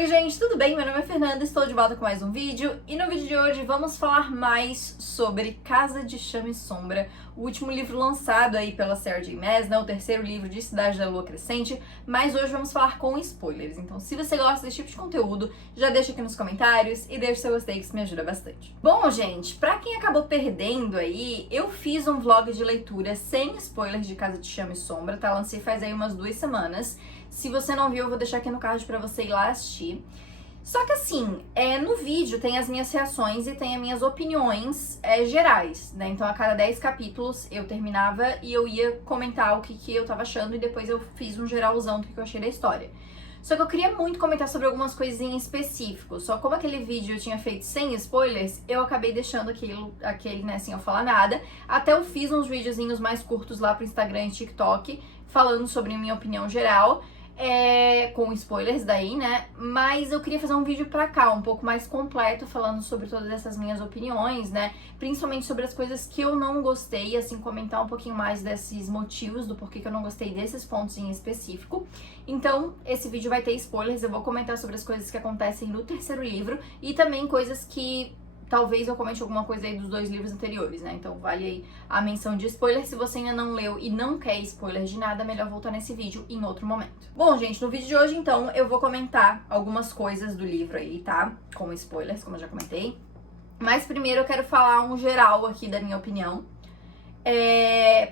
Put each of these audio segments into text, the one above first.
Oi gente, tudo bem? Meu nome é Fernanda, estou de volta com mais um vídeo e no vídeo de hoje vamos falar mais sobre Casa de Chama e Sombra, o último livro lançado aí pela Sarah J. Maas, né? O terceiro livro de Cidade da Lua Crescente, mas hoje vamos falar com spoilers, então se você gosta desse tipo de conteúdo, já deixa aqui nos comentários e deixa seu gostei que isso me ajuda bastante. Bom gente, pra quem acabou perdendo aí, eu fiz um vlog de leitura sem spoilers de Casa de Chama e Sombra, tá? Lancei faz aí umas 2 semanas. Se você não viu, eu vou deixar aqui no card pra você ir lá assistir. Só que assim, no vídeo tem as minhas reações e tem as minhas opiniões gerais, né? Então a cada 10 capítulos eu terminava e eu ia comentar o que eu tava achando e depois eu fiz um geralzão do que eu achei da história. Só que eu queria muito comentar sobre algumas coisas em específico, só como aquele vídeo eu tinha feito sem spoilers, eu acabei deixando aquele, né, sem eu falar nada. Até eu fiz uns videozinhos mais curtos lá pro Instagram e TikTok, falando sobre a minha opinião geral. Com spoilers daí, né? Mas eu queria fazer um vídeo pra cá, um pouco mais completo, falando sobre todas essas minhas opiniões, né? Principalmente sobre as coisas que eu não gostei, assim, comentar um pouquinho mais desses motivos do porquê que eu não gostei desses pontos em específico. Então, esse vídeo vai ter spoilers, eu vou comentar sobre as coisas que acontecem no terceiro livro e também coisas que talvez eu comente alguma coisa aí dos 2 livros anteriores, né? Então vale aí a menção de spoiler. Se você ainda não leu e não quer spoiler de nada, melhor voltar nesse vídeo em outro momento. Bom, gente, no vídeo de hoje, então, eu vou comentar algumas coisas do livro aí, tá? Com spoilers, como eu já comentei. Mas primeiro eu quero falar um geral aqui da minha opinião.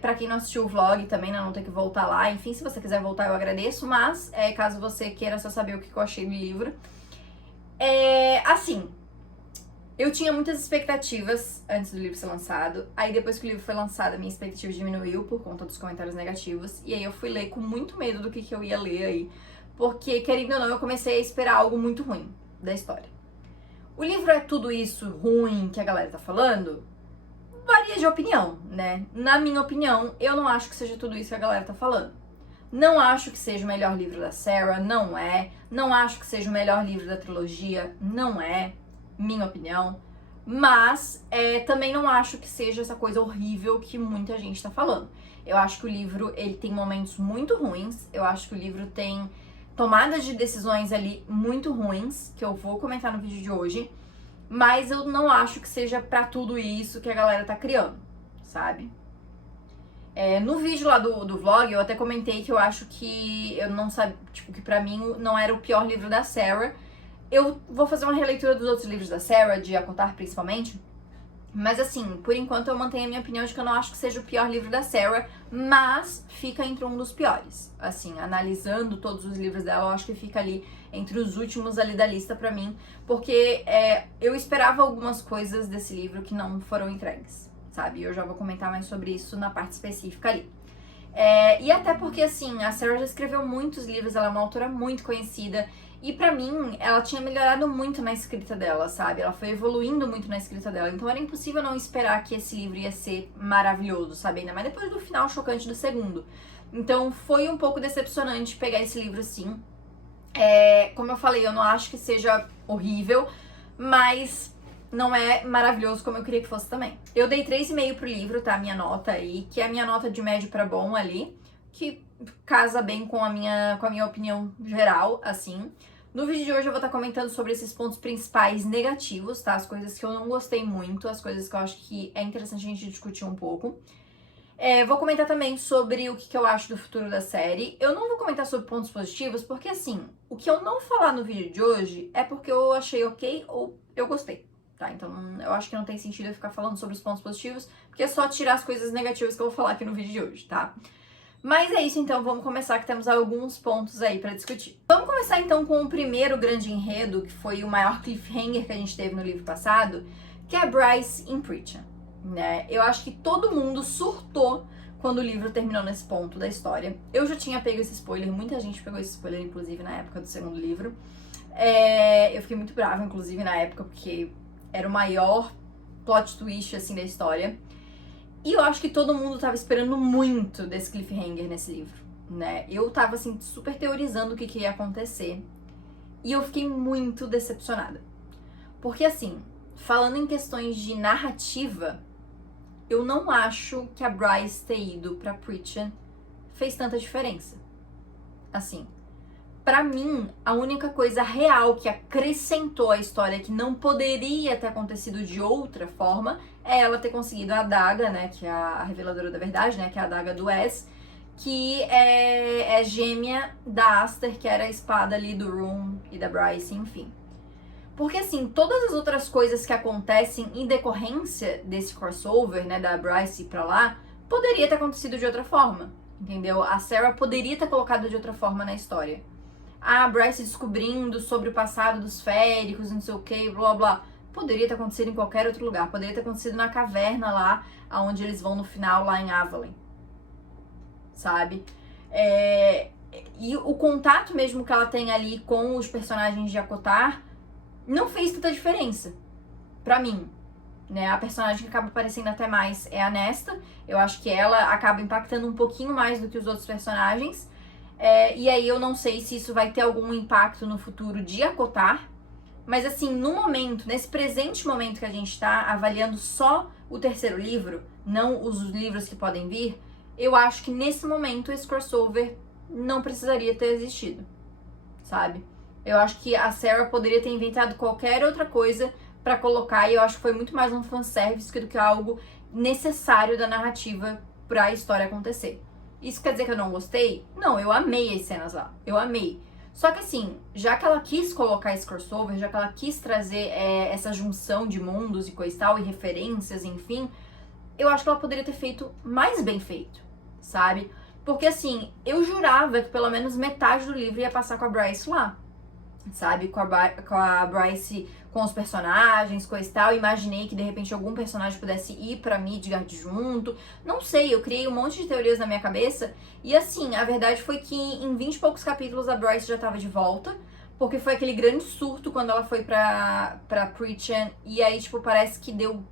Pra quem não assistiu o vlog também, né, não tem que voltar lá. Enfim, se você quiser voltar, eu agradeço. Mas, caso você queira só saber o que eu achei do livro. Assim, eu tinha muitas expectativas antes do livro ser lançado, aí depois que o livro foi lançado, a minha expectativa diminuiu por conta dos comentários negativos, e aí eu fui ler com muito medo do que eu ia ler aí, porque, querendo ou não, eu comecei a esperar algo muito ruim da história. O livro é tudo isso ruim que a galera tá falando? Varia de opinião, né? Na minha opinião, eu não acho que seja tudo isso que a galera tá falando. Não acho que seja o melhor livro da Sarah, não é. Não acho que seja o melhor livro da trilogia, não é. Minha opinião, mas também não acho que seja essa coisa horrível que muita gente tá falando. Eu acho que o livro, ele tem momentos muito ruins, eu acho que o livro tem tomadas de decisões ali muito ruins, que eu vou comentar no vídeo de hoje, mas eu não acho que seja pra tudo isso que a galera tá criando, sabe? No vídeo lá do vlog, eu até comentei que eu acho que eu não sabia, tipo, que pra mim não era o pior livro da Sarah. Eu vou fazer uma releitura dos outros livros da Sarah, de Acotar principalmente, mas assim, por enquanto eu mantenho a minha opinião de que eu não acho que seja o pior livro da Sarah, mas fica entre um dos piores. Assim, analisando todos os livros dela, eu acho que fica ali entre os últimos ali da lista pra mim, porque eu esperava algumas coisas desse livro que não foram entregues, sabe? Eu já vou comentar mais sobre isso na parte específica ali. E até porque, assim, a Sarah já escreveu muitos livros, ela é uma autora muito conhecida, e pra mim, ela tinha melhorado muito na escrita dela, sabe? Ela foi evoluindo muito na escrita dela, então era impossível não esperar que esse livro ia ser maravilhoso, sabe? Ainda mais depois do final chocante do segundo. Então foi um pouco decepcionante pegar esse livro assim. Como eu falei, eu não acho que seja horrível, mas não é maravilhoso como eu queria que fosse também. Eu dei 3,5 pro livro, tá? Minha nota aí, que é a minha nota de médio pra bom ali, que casa bem com a minha opinião geral, assim. No vídeo de hoje eu vou estar comentando sobre esses pontos principais negativos, tá? As coisas que eu não gostei muito, as coisas que eu acho que é interessante a gente discutir um pouco. Vou comentar também sobre o que eu acho do futuro da série. Eu não vou comentar sobre pontos positivos, porque assim, o que eu não falar no vídeo de hoje é porque eu achei ok ou eu gostei, tá? Então eu acho que não tem sentido eu ficar falando sobre os pontos positivos, porque é só tirar as coisas negativas que eu vou falar aqui no vídeo de hoje, tá? Mas é isso, então, vamos começar, que temos alguns pontos aí pra discutir. Vamos começar, então, com o primeiro grande enredo, que foi o maior cliffhanger que a gente teve no livro passado, que é a Bryce em Preacher, né? Eu acho que todo mundo surtou quando o livro terminou nesse ponto da história. Eu já tinha pego esse spoiler, muita gente pegou esse spoiler, inclusive, na época do segundo livro. Eu fiquei muito brava, inclusive, na época, porque era o maior plot twist, assim, da história. E eu acho que todo mundo tava esperando muito desse cliffhanger nesse livro, né? Eu tava, assim, super teorizando o que ia acontecer. E eu fiquei muito decepcionada. Porque, assim, falando em questões de narrativa, eu não acho que a Bryce ter ido pra Preacher fez tanta diferença. Assim, pra mim, a única coisa real que acrescentou a história, que não poderia ter acontecido de outra forma, é ela ter conseguido a adaga, né, que é a reveladora da verdade, né, que é a adaga do Wes, que é gêmea da Aster, que era a espada ali do Room e da Bryce, enfim. Porque, assim, todas as outras coisas que acontecem em decorrência desse crossover, né, da Bryce ir pra lá, poderia ter acontecido de outra forma, entendeu? A Sarah poderia ter colocado de outra forma na história. A Bryce descobrindo sobre o passado dos féricos, não sei o que, blá blá. Poderia ter acontecido em qualquer outro lugar. Poderia ter acontecido na caverna lá, onde eles vão no final, lá em Avalon. Sabe? E o contato mesmo que ela tem ali com os personagens de ACOTAR não fez tanta diferença. Pra mim. Né? A personagem que acaba aparecendo até mais é a Nesta. Eu acho que ela acaba impactando um pouquinho mais do que os outros personagens. E aí eu não sei se isso vai ter algum impacto no futuro de ACOTAR. Mas assim, no momento, nesse presente momento que a gente tá avaliando só o terceiro livro, não os livros que podem vir, eu acho que nesse momento esse crossover não precisaria ter existido, sabe? Eu acho que a Sarah poderia ter inventado qualquer outra coisa pra colocar, e eu acho que foi muito mais um fanservice do que algo necessário da narrativa pra história acontecer. Isso quer dizer que eu não gostei? Não, eu amei as cenas lá. Eu amei. Só que assim, já que ela quis colocar esse crossover, já que ela quis trazer essa junção de mundos e coisa e tal, e referências, enfim, eu acho que ela poderia ter feito mais bem feito, sabe? Porque assim, eu jurava que pelo menos metade do livro ia passar com a Bryce lá. Sabe, com a Bryce, com os personagens, coisa e tal. Imaginei que de repente algum personagem pudesse ir pra Midgard junto. Não sei, eu criei um monte de teorias na minha cabeça. E assim, a verdade foi que em 20 e poucos capítulos a Bryce já tava de volta. Porque foi aquele grande surto quando ela foi pra Pritchard. E aí, tipo, parece que deu,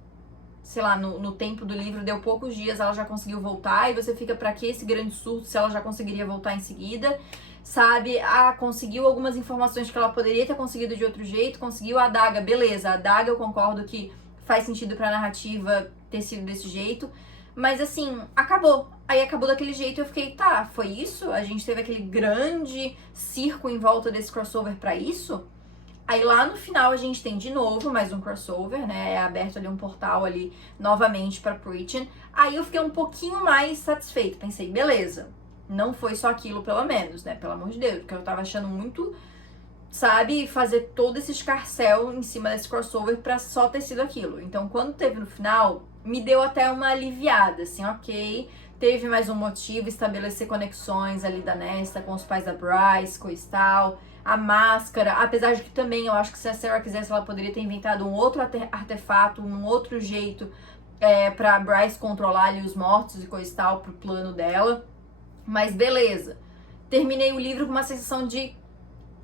sei lá, no tempo do livro, deu poucos dias, ela já conseguiu voltar. E você fica, pra que esse grande surto se ela já conseguiria voltar em seguida? Sabe, conseguiu algumas informações que ela poderia ter conseguido de outro jeito, conseguiu a adaga, beleza, a adaga eu concordo que faz sentido pra narrativa ter sido desse jeito, mas assim, acabou. Aí acabou daquele jeito e eu fiquei, tá, foi isso? A gente teve aquele grande circo em volta desse crossover pra isso? Aí lá no final a gente tem de novo mais um crossover, né, é aberto ali um portal ali novamente pra Pritchard. Aí eu fiquei um pouquinho mais satisfeita, pensei, beleza. Não foi só aquilo, pelo menos, né? Pelo amor de Deus, porque eu tava achando muito, sabe, fazer todo esse escarcéu em cima desse crossover pra só ter sido aquilo. Então, quando teve no final, me deu até uma aliviada, assim, ok, teve mais um motivo, estabelecer conexões ali da Nesta com os pais da Bryce, coisa e tal. A máscara, apesar de que também eu acho que se a Sarah quisesse, ela poderia ter inventado um outro artefato, um outro jeito pra Bryce controlar ali os mortos e coisa e tal, pro plano dela. Mas beleza, terminei o livro com uma sensação de,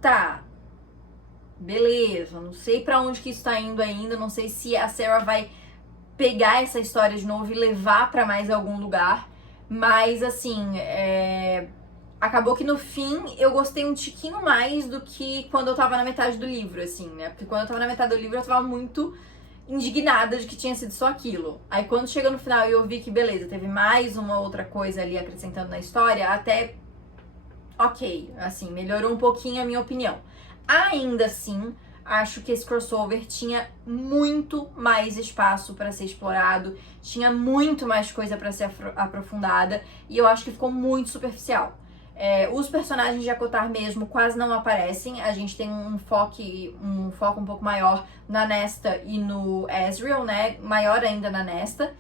tá, beleza, não sei pra onde que isso tá indo ainda, não sei se a Sarah vai pegar essa história de novo e levar pra mais algum lugar, mas assim, acabou que no fim eu gostei um tiquinho mais do que quando eu tava na metade do livro, assim, né, porque quando eu tava na metade do livro eu tava muito indignada de que tinha sido só aquilo. Aí quando chega no final e eu vi que, beleza, teve mais uma outra coisa ali acrescentando na história, até ok, assim, melhorou um pouquinho a minha opinião. Ainda assim, acho que esse crossover tinha muito mais espaço para ser explorado, tinha muito mais coisa para ser aprofundada, e eu acho que ficou muito superficial. Os personagens de ACOTAR mesmo quase não aparecem. A gente tem um foco um pouco maior na Nesta e no Ezreal, né? Maior ainda na Nesta.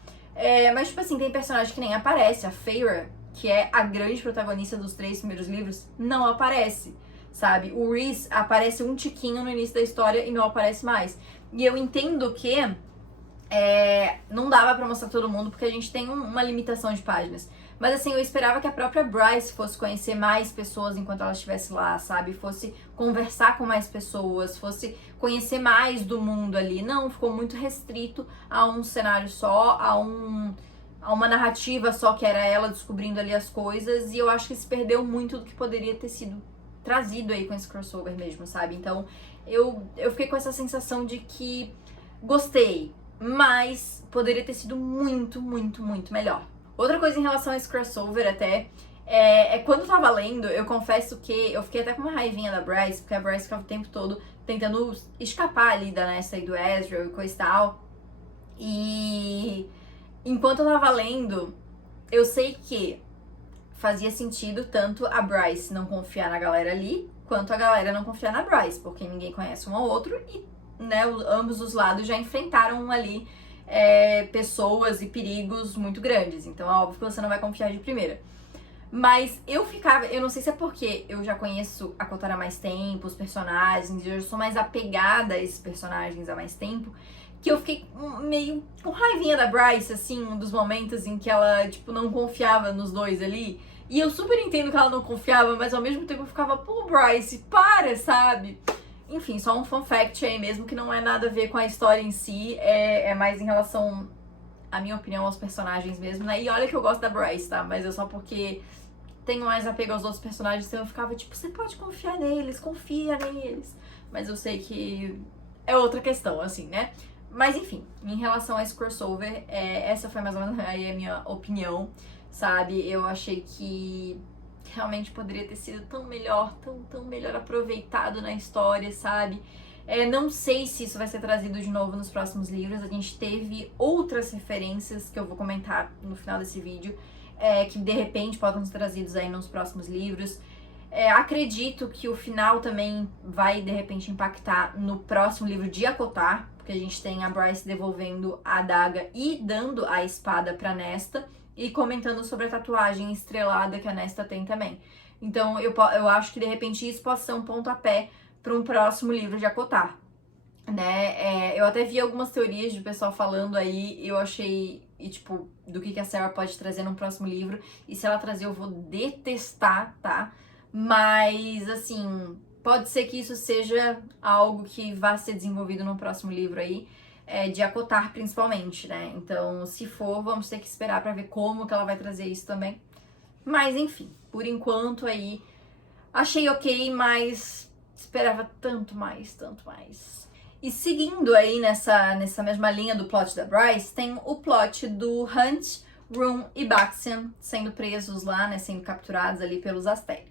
Mas, tipo assim, tem personagem que nem aparece. A Feyre, que é a grande protagonista dos 3 primeiros livros, não aparece, sabe? O Rhys aparece um tiquinho no início da história e não aparece mais. E eu entendo que não dava pra mostrar todo mundo, porque a gente tem uma limitação de páginas. Mas assim, eu esperava que a própria Bryce fosse conhecer mais pessoas enquanto ela estivesse lá, sabe? Fosse conversar com mais pessoas, fosse conhecer mais do mundo ali. Não, ficou muito restrito a um cenário só, a uma narrativa só, que era ela descobrindo ali as coisas. E eu acho que se perdeu muito do que poderia ter sido trazido aí com esse crossover mesmo, sabe? Então, eu fiquei com essa sensação de que gostei, mas poderia ter sido muito, muito, muito melhor. Outra coisa em relação a esse crossover até Quando eu tava lendo, eu confesso que eu fiquei até com uma raivinha da Bryce, porque a Bryce ficava o tempo todo tentando escapar ali da Nesta e do Ezreal e coisa e tal. E enquanto eu tava lendo, eu sei que fazia sentido tanto a Bryce não confiar na galera ali, quanto a galera não confiar na Bryce, porque ninguém conhece um ao outro e, né, ambos os lados já enfrentaram ali pessoas e perigos muito grandes. Então é óbvio que você não vai confiar de primeira. Mas eu não sei se é porque eu já conheço a Kotaro há mais tempo, os personagens, eu sou mais apegada a esses personagens há mais tempo, que eu fiquei meio com raivinha da Bryce, assim, um dos momentos em que ela, tipo, não confiava nos dois ali. E eu super entendo que ela não confiava, mas ao mesmo tempo eu ficava, pô, Bryce, para, sabe? Enfim, só um fun fact aí mesmo, que não é nada a ver com a história em si, é mais em relação, à minha opinião, aos personagens mesmo, né? E olha que eu gosto da Bryce, tá? Mas é só porque tenho mais apego aos outros personagens, então eu ficava tipo, você pode confiar neles, confia neles. Mas eu sei que é outra questão, assim, né? Mas enfim, em relação a esse crossover, essa foi mais ou menos aí a minha opinião, sabe? Eu achei que realmente poderia ter sido tão melhor, tão melhor aproveitado na história, sabe? Não sei se isso vai ser trazido de novo nos próximos livros. A gente teve outras referências que eu vou comentar no final desse vídeo, que de repente podem ser trazidos aí nos próximos livros. Acredito que o final também vai de repente impactar no próximo livro de ACOTAR, porque a gente tem a Bryce devolvendo a adaga e dando a espada pra Nesta, e comentando sobre a tatuagem estrelada que a Nesta tem também. Então eu acho que de repente isso pode ser um pontapé para um próximo livro de ACOTAR, né? Eu até vi algumas teorias de pessoal falando aí, eu achei, e tipo, do que a Sarah pode trazer no próximo livro, e se ela trazer eu vou detestar, tá? Mas, assim, pode ser que isso seja algo que vá ser desenvolvido no próximo livro aí, de ACOTAR principalmente, né? Então, se for, vamos ter que esperar pra ver como que ela vai trazer isso também. Mas, enfim, por enquanto aí, achei ok, mas esperava tanto mais, tanto mais. E seguindo aí nessa mesma linha do plot da Bryce, tem o plot do Hunt, Rune e Baxian sendo presos lá, né, sendo capturados ali pelos Asteri.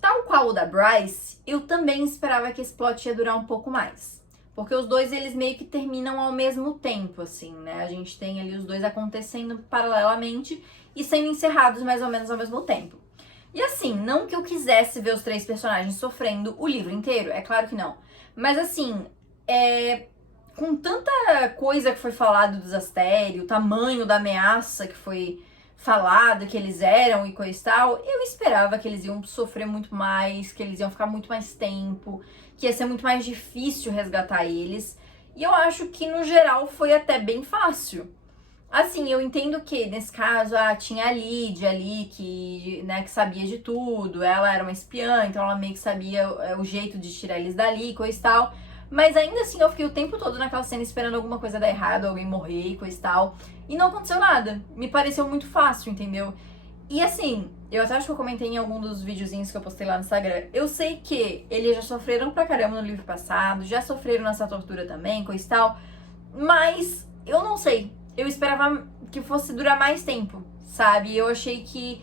Tal qual o da Bryce, eu também esperava que esse plot ia durar um pouco mais. Porque os dois, eles meio que terminam ao mesmo tempo, assim, né? A gente tem ali os dois acontecendo paralelamente e sendo encerrados mais ou menos ao mesmo tempo. E assim, não que eu quisesse ver os três personagens sofrendo o livro inteiro, é claro que não. Mas assim, com tanta coisa que foi falado dos Asteri, o tamanho da ameaça que foi falado, que eles eram e coisa e tal, eu esperava que eles iam sofrer muito mais, que eles iam ficar muito mais tempo, que ia ser muito mais difícil resgatar eles. E eu acho que, no geral, foi até bem fácil. Assim, eu entendo que, nesse caso, tinha a Lydia ali, que sabia de tudo, ela era uma espiã, então ela meio que sabia o jeito de tirar eles dali, coisa e tal. Mas ainda assim, eu fiquei o tempo todo naquela cena esperando alguma coisa dar errado, alguém morrer, coisa e tal. E não aconteceu nada. Me pareceu muito fácil, entendeu? E assim, eu até acho que eu comentei em algum dos videozinhos que eu postei lá no Instagram. Eu sei que eles já sofreram pra caramba no livro passado, já sofreram nessa tortura também, coisa e tal. Mas eu não sei. Eu esperava que fosse durar mais tempo, sabe? Eu achei que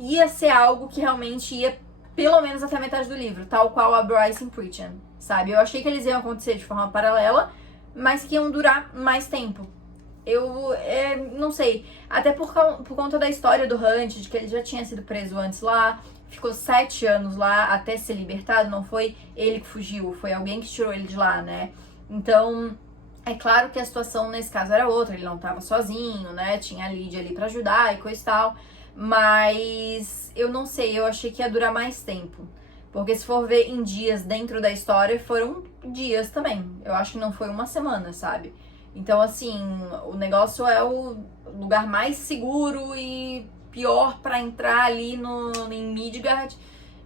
ia ser algo que realmente ia pelo menos até a metade do livro, tal qual a Bryce e Preacher, sabe? Eu achei que eles iam acontecer de forma paralela, mas que iam durar mais tempo. Eu não sei, até por conta da história do Hunt, de que ele já tinha sido preso antes lá, ficou 7 anos lá até ser libertado, não foi ele que fugiu, foi alguém que tirou ele de lá, né? Então, é claro que a situação nesse caso era outra, ele não tava sozinho, né? Tinha a Lydia ali pra ajudar e coisa e tal, mas eu não sei, eu achei que ia durar mais tempo. Porque se for ver em dias dentro da história, foram dias também. Eu acho que não foi uma semana, sabe? Então, assim, o negócio é o lugar mais seguro e pior pra entrar ali em Midgard.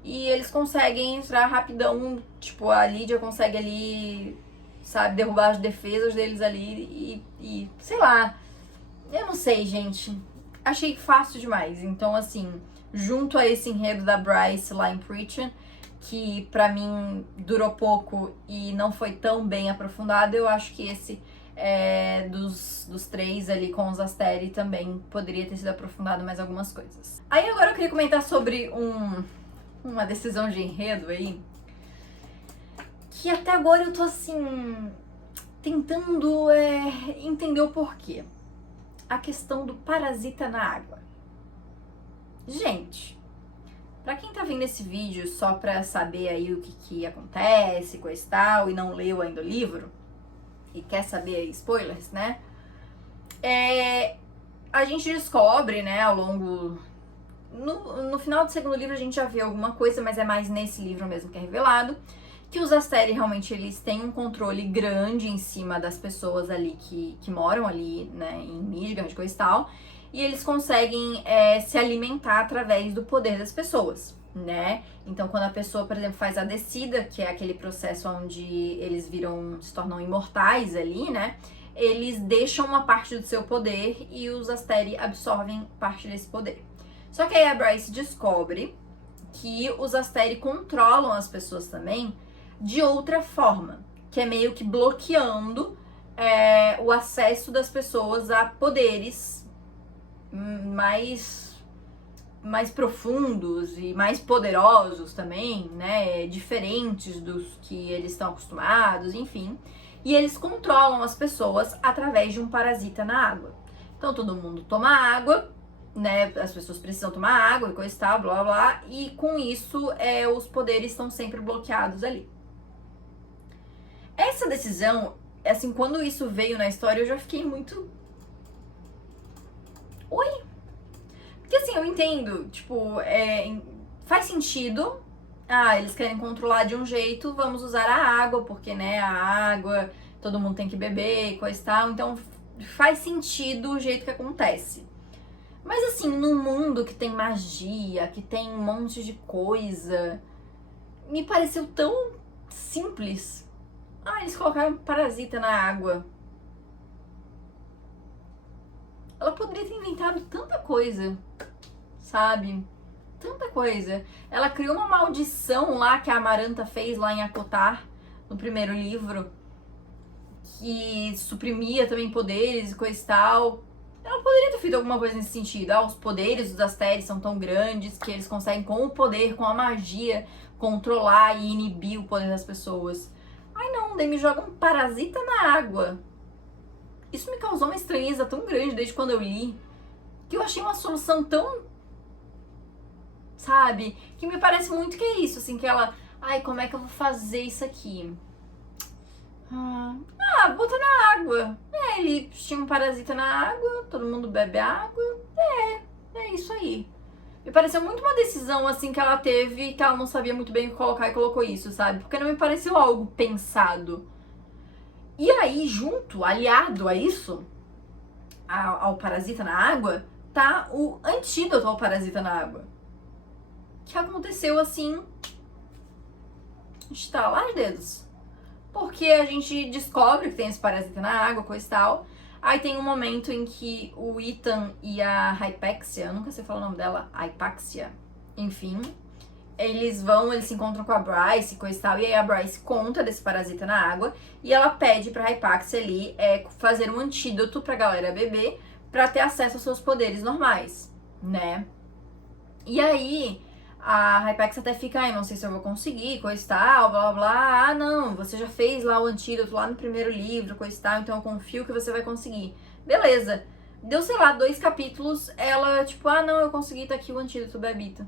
E eles conseguem entrar rapidão. Tipo, a Lydia consegue ali, sabe, derrubar as defesas deles ali e sei lá. Eu não sei, gente. Achei fácil demais. Então, assim, junto a esse enredo da Bryce lá em Preacher, que pra mim durou pouco e não foi tão bem aprofundado, eu acho que esse dos três ali com os Asteri também poderia ter sido aprofundado mais algumas coisas. Aí agora eu queria comentar sobre uma decisão de enredo aí, que até agora eu tô assim, tentando entender o porquê. A questão do parasita na água. Gente, pra quem tá vendo esse vídeo só pra saber aí o que acontece, coisa e tal, e não leu ainda o livro, e quer saber spoilers, né? A gente descobre, né, ao longo... No final do segundo livro a gente já vê alguma coisa, mas é mais nesse livro mesmo que é revelado, que os Asteri realmente eles têm um controle grande em cima das pessoas ali que moram ali, né, em Midgard, coisa e tal, e eles conseguem se alimentar através do poder das pessoas, né? Então quando a pessoa, por exemplo, faz a descida, que é aquele processo onde eles se tornam imortais ali, né? Eles deixam uma parte do seu poder e os Asteri absorvem parte desse poder. Só que aí a Bryce descobre que os Asteri controlam as pessoas também de outra forma, que é meio que bloqueando o acesso das pessoas a poderes mais profundos e mais poderosos também, né, diferentes dos que eles estão acostumados, enfim. E eles controlam as pessoas através de um parasita na água. Então todo mundo toma água, né, as pessoas precisam tomar água e coisa e tal, blá blá blá, e com isso os poderes estão sempre bloqueados ali. Essa decisão, assim, quando isso veio na história, eu já fiquei muito... Oi? Porque assim, eu entendo, tipo, faz sentido. Eles querem controlar de um jeito, vamos usar a água, porque, né, a água, todo mundo tem que beber e coisa e tal. Então, faz sentido o jeito que acontece. Mas assim, num mundo que tem magia, que tem um monte de coisa, me pareceu tão simples. Eles colocaram um parasita na água. Ela poderia ter inventado tanta coisa, sabe? Tanta coisa. Ela criou uma maldição lá que a Amaranta fez lá em Akotar, no primeiro livro, que suprimia também poderes e coisa e tal. Ela poderia ter feito alguma coisa nesse sentido. Os poderes dos Asteri são tão grandes que eles conseguem, com o poder, com a magia, controlar e inibir o poder das pessoas. Não, daí me joga um parasita na água. Isso me causou uma estranheza tão grande desde quando eu li, que eu achei uma solução tão... Sabe? Que me parece muito que é isso, assim, que ela... como é que eu vou fazer isso aqui? Bota na água. Ele tinha um parasita na água, todo mundo bebe água. É isso aí. Me pareceu muito uma decisão, assim, que ela teve, que ela não sabia muito bem o que colocar e colocou isso, sabe? Porque não me pareceu algo pensado. E aí, junto, aliado a isso, ao parasita na água, tá o antídoto ao parasita na água. Que aconteceu, assim, estalar os dedos. Porque a gente descobre que tem esse parasita na água, coisa e tal. Aí tem um momento em que o Ethan e a Hypaxia, eu nunca sei falar o nome dela, Hypaxia, enfim, eles se encontram com a Bryce, coisa e tal, e aí a Bryce conta desse parasita na água, e ela pede pra Hypaxia ali fazer um antídoto pra galera beber, pra ter acesso aos seus poderes normais, né? E aí a Hypaxia até fica, não sei se eu vou conseguir, coisa e tal, blá blá blá. Não, você já fez lá o antídoto lá no primeiro livro, coisa e tal, então eu confio que você vai conseguir. Beleza. Deu, sei lá, 2 capítulos, ela tipo, não, eu consegui, tá aqui o antídoto, bebita.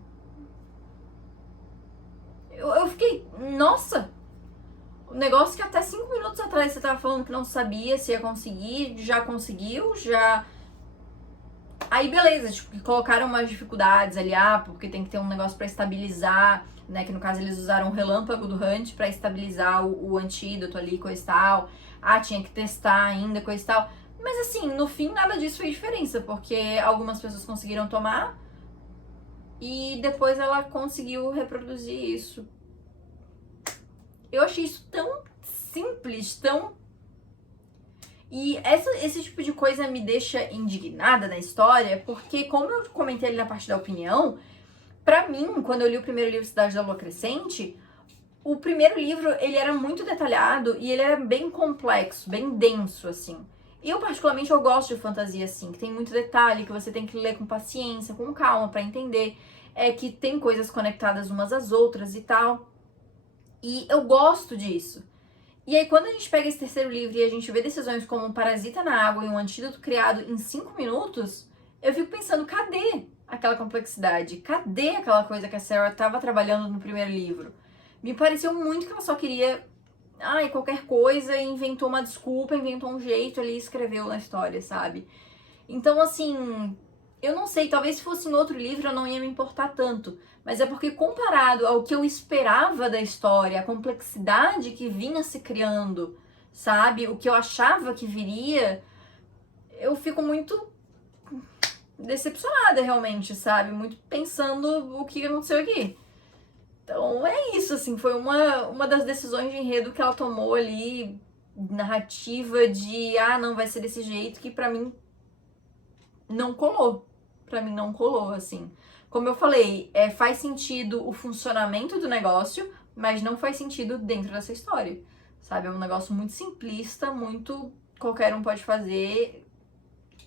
Eu fiquei, nossa, o negócio que até 5 minutos atrás você tava falando que não sabia se ia conseguir, já conseguiu, já... Aí beleza, tipo, colocaram umas dificuldades ali, porque tem que ter um negócio pra estabilizar, né, que no caso eles usaram o relâmpago do Hunt pra estabilizar o antídoto ali, coisa e tal. Tinha que testar ainda, coisa e tal. Mas assim, no fim nada disso fez diferença, porque algumas pessoas conseguiram tomar e depois ela conseguiu reproduzir isso. Eu achei isso tão simples, tão... E esse tipo de coisa me deixa indignada na história, porque como eu comentei ali na parte da opinião, pra mim, quando eu li o primeiro livro Cidade da Lua Crescente, o primeiro livro, ele era muito detalhado e ele era bem complexo, bem denso, assim. Eu, particularmente, eu gosto de fantasia, assim, que tem muito detalhe, que você tem que ler com paciência, com calma, pra entender. É que tem coisas conectadas umas às outras e tal. E eu gosto disso. E aí, quando a gente pega esse terceiro livro e a gente vê decisões como um parasita na água e um antídoto criado em 5 minutos, eu fico pensando, cadê aquela complexidade? Cadê aquela coisa que a Sarah estava trabalhando no primeiro livro? Me pareceu muito que ela só queria, qualquer coisa, e inventou uma desculpa, inventou um jeito ali e escreveu na história, sabe? Então, assim, eu não sei, talvez se fosse em outro livro eu não ia me importar tanto. Mas é porque comparado ao que eu esperava da história, a complexidade que vinha se criando, sabe? O que eu achava que viria, eu fico muito decepcionada realmente, sabe? Muito pensando o que aconteceu aqui. Então é isso, assim, foi uma das decisões de enredo que ela tomou ali, narrativa de, não vai ser desse jeito, que pra mim não colou. Pra mim não colou, assim. Como eu falei, faz sentido o funcionamento do negócio, mas não faz sentido dentro dessa história, sabe? É um negócio muito simplista, muito qualquer um pode fazer.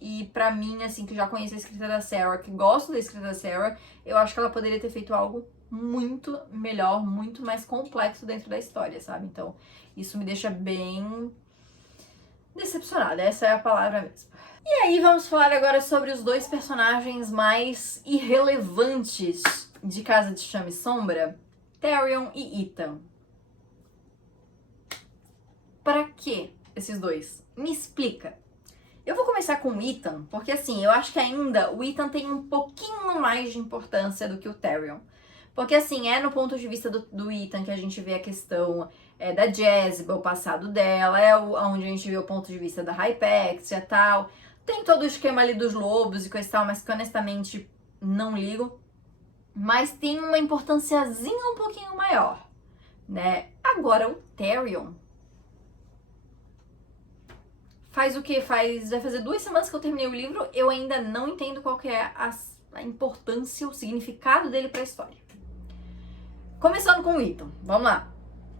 E pra mim, assim, que já conheço a escrita da Sarah, que gosto da escrita da Sarah, eu acho que ela poderia ter feito algo muito melhor, muito mais complexo dentro da história, sabe? Então, isso me deixa bem decepcionada, essa é a palavra mesmo. E aí vamos falar agora sobre os dois personagens mais irrelevantes de Casa de Chama e Sombra, Tyrion e Ethan. Pra que esses dois? Me explica. Eu vou começar com o Ethan, porque assim, eu acho que ainda o Ethan tem um pouquinho mais de importância do que o Tyrion. Porque assim, é no ponto de vista do Ethan que a gente vê a questão da Jezebel, o passado dela, onde a gente vê o ponto de vista da Hypatia e tal. Tem todo o esquema ali dos lobos e coisa e tal, mas que honestamente não ligo. Mas tem uma importânciazinha um pouquinho maior, né? Agora, o Tyrion faz o quê? Vai fazer 2 semanas que eu terminei o livro, eu ainda não entendo qual que é a importância, o significado dele pra história. Começando com o Ethan, vamos lá.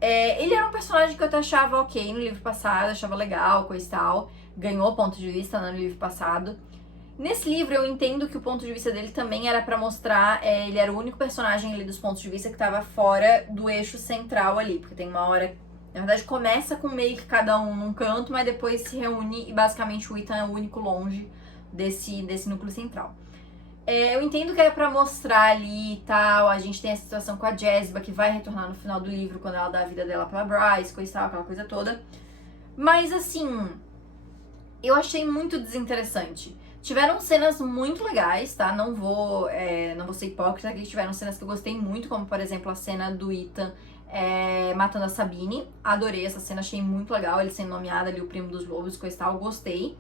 Ele era um personagem que eu até achava ok no livro passado, achava legal, coisa e tal. Ganhou ponto de vista no livro passado. Nesse livro eu entendo que o ponto de vista dele também era pra mostrar, ele era o único personagem ali dos pontos de vista que tava fora do eixo central ali, porque tem uma hora, na verdade começa com meio que cada um num canto, mas depois se reúne e basicamente o Ethan é o único longe desse núcleo central. Eu entendo que era pra mostrar ali e tal, a gente tem a situação com a Jezebel, que vai retornar no final do livro, quando ela dá a vida dela pra Bryce, coisa e tal, aquela coisa toda. Mas assim, eu achei muito desinteressante. Tiveram cenas muito legais, tá? Não vou ser hipócrita aqui, tiveram cenas que eu gostei muito, como por exemplo a cena do Ethan matando a Sabine. Adorei essa cena, achei muito legal, ele sendo nomeado ali o primo dos lobos, coisa e tal, gostei.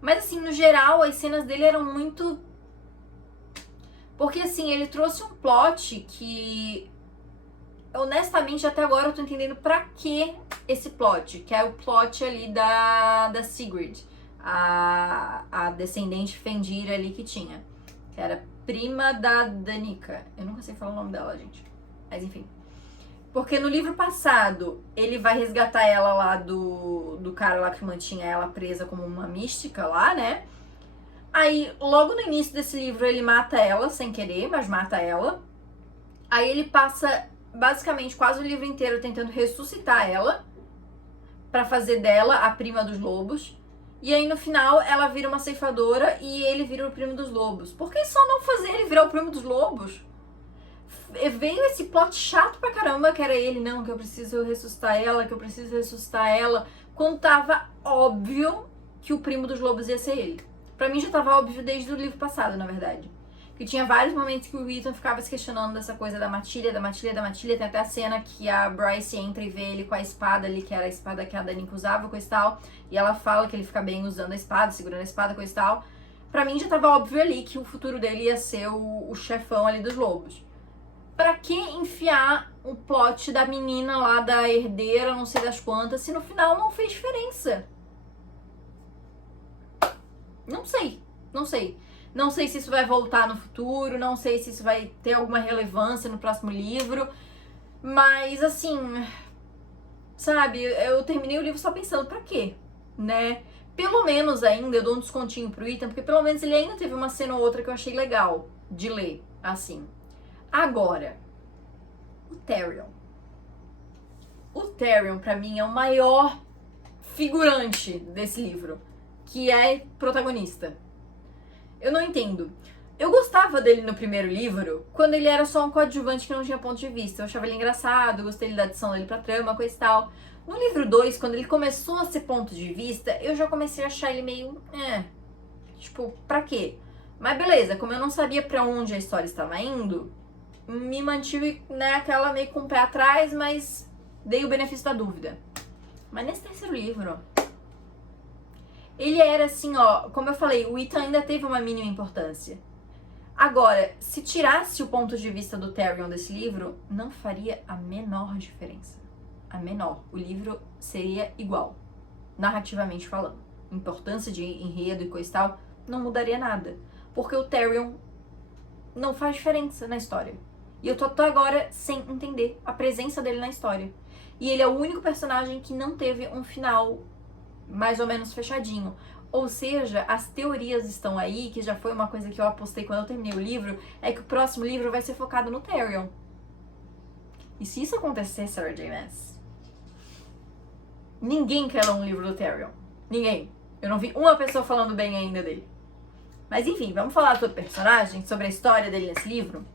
Mas assim, no geral, as cenas dele eram muito... Porque assim, ele trouxe um plot que, honestamente, até agora eu tô entendendo pra que esse plot. Que é o plot ali da Sigrid, a descendente Fendir ali que tinha. Que era prima da Danica. Eu nunca sei falar o nome dela, gente. Mas enfim. Porque no livro passado, ele vai resgatar ela lá do cara lá que mantinha ela presa como uma mística lá, né? Aí, logo no início desse livro, ele mata ela, sem querer, mas mata ela. Aí ele passa, basicamente, quase o livro inteiro tentando ressuscitar ela, pra fazer dela a prima dos lobos. E aí, no final, ela vira uma ceifadora e ele vira o primo dos lobos. Por que só não fazer ele virar o primo dos lobos? Veio esse plot chato pra caramba, que era ele, não, que eu preciso ressuscitar ela, quando tava óbvio que o primo dos lobos ia ser ele. Pra mim já tava óbvio desde o livro passado, na verdade. Que tinha vários momentos que o Ethan ficava se questionando dessa coisa da matilha. Tem até a cena que a Bryce entra e vê ele com a espada ali, que era a espada que a Danica usava, coisa e tal. E ela fala que ele fica bem usando a espada, segurando a espada, coisa e tal. Pra mim já tava óbvio ali que o futuro dele ia ser o chefão ali dos lobos. Pra que enfiar um plot da menina lá, da herdeira, não sei das quantas, se no final não fez diferença? Não sei. Não sei se isso vai voltar no futuro, não sei se isso vai ter alguma relevância no próximo livro. Mas, assim, sabe, eu terminei o livro só pensando, pra quê? Né? Pelo menos ainda eu dou um descontinho pro Ethan, porque pelo menos ele ainda teve uma cena ou outra que eu achei legal de ler, assim. Agora, o Tyrion. O Tyrion, pra mim, é o maior figurante desse livro, que é protagonista. Eu não entendo. Eu gostava dele no primeiro livro, quando ele era só um coadjuvante que não tinha ponto de vista. Eu achava ele engraçado, gostei da adição dele pra trama, coisa e tal. No livro 2, quando ele começou a ser ponto de vista, eu já comecei a achar ele meio... tipo, pra quê? Mas beleza, como eu não sabia pra onde a história estava indo, me mantive, né, aquela meio com o pé atrás, mas dei o benefício da dúvida. Mas nesse terceiro livro, ele era assim, ó, como eu falei, o Ethan ainda teve uma mínima importância. Agora, se tirasse o ponto de vista do Tyrion desse livro, não faria a menor diferença. A menor. O livro seria igual, narrativamente falando. Importância de enredo e coisa e tal, não mudaria nada. Porque o Tyrion não faz diferença na história. E eu tô até agora sem entender a presença dele na história. E ele é o único personagem que não teve um final mais ou menos fechadinho. Ou seja, as teorias estão aí, que já foi uma coisa que eu apostei quando eu terminei o livro, é que o próximo livro vai ser focado no Tyrion. E se isso acontecer, Sarah J. Maas, ninguém quer ler um livro do Tyrion. Ninguém. Eu não vi uma pessoa falando bem ainda dele. Mas enfim, vamos falar sobre o personagem, sobre a história dele nesse livro.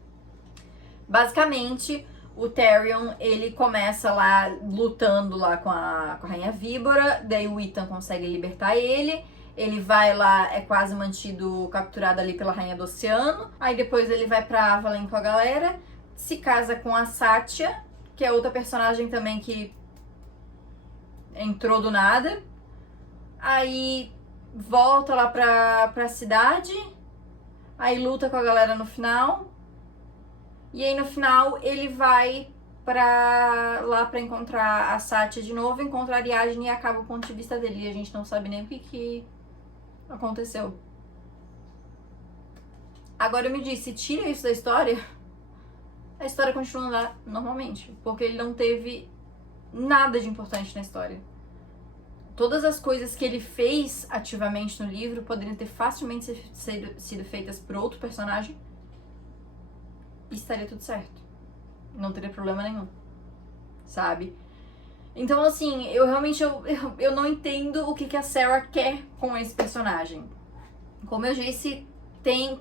Basicamente, o Tyrion, ele começa lá lutando lá com a Rainha Víbora, daí o Ethan consegue libertar ele. Ele vai lá, é quase mantido capturado ali pela Rainha do Oceano. Aí depois ele vai pra Avallen com a galera, se casa com a Satya, que é outra personagem também que entrou do nada. Aí volta lá pra cidade, aí luta com a galera no final. E aí no final ele vai lá pra encontrar a Satya de novo, encontra a Ariadne e acaba o ponto de vista dele. E a gente não sabe nem o que aconteceu. Agora me diz, se tira isso da história, a história continua lá normalmente. Porque ele não teve nada de importante na história. Todas as coisas que ele fez ativamente no livro poderiam ter facilmente sido feitas por outro personagem e estaria tudo certo. Não teria problema nenhum. Sabe? Então, assim, eu realmente eu não entendo o que a Sarah quer com esse personagem. Como eu disse,